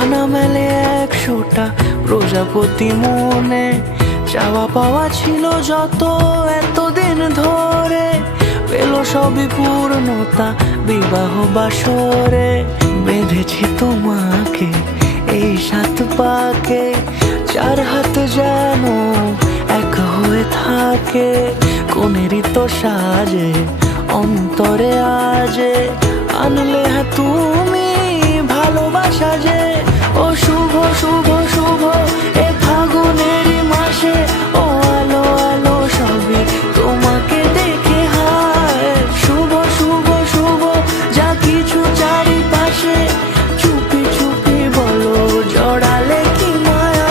ডানা মেলে 100টা প্রজাপতি মনে, চাওয়া পাওয়া ছিল যত এতদিন ধরে, পেল সবই পূর্ণতা বিবাহ বাসরে। বেঁধেছি তোমাকে এই 7 পাকে, 4 হাত যেন এক হয়ে থাকে। কোনেরই তো সাজে অন্তরে আজে, আনলে হ্যাঁ তুমি ভালোবাসা যে। ও শুভ শুভ শুভ এ ফাগুনেরই মাসে, ও আলো আলো সবই তোমাকে দেখে হায়। শুভ শুভ শুভ যা কিছু চারিপাশে, চুপি চুপি বলো জড়ালে কি মায়া।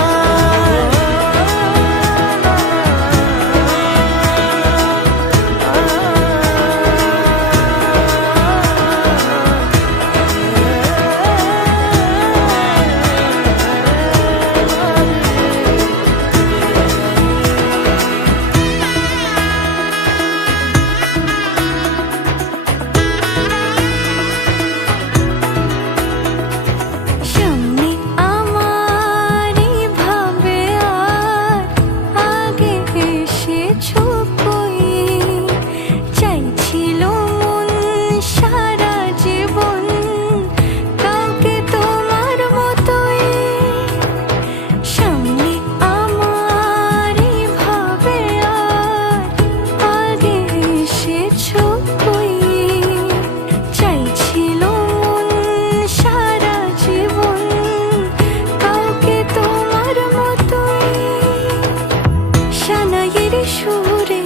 সুরে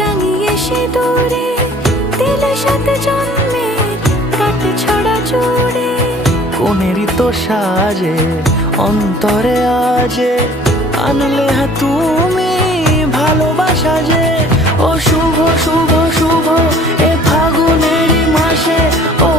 রাঙিয়ে সে দূরে দিলে 7 জন্মের কাট ছড়া জুড়ে। কোনেরই তো সাজে অন্তরে আজে, আনলে হ্যাঁ তুমি ভালোবাসা যে। ও শুভ শুভ শুভ এ ফাগুনেরই মাসে, ও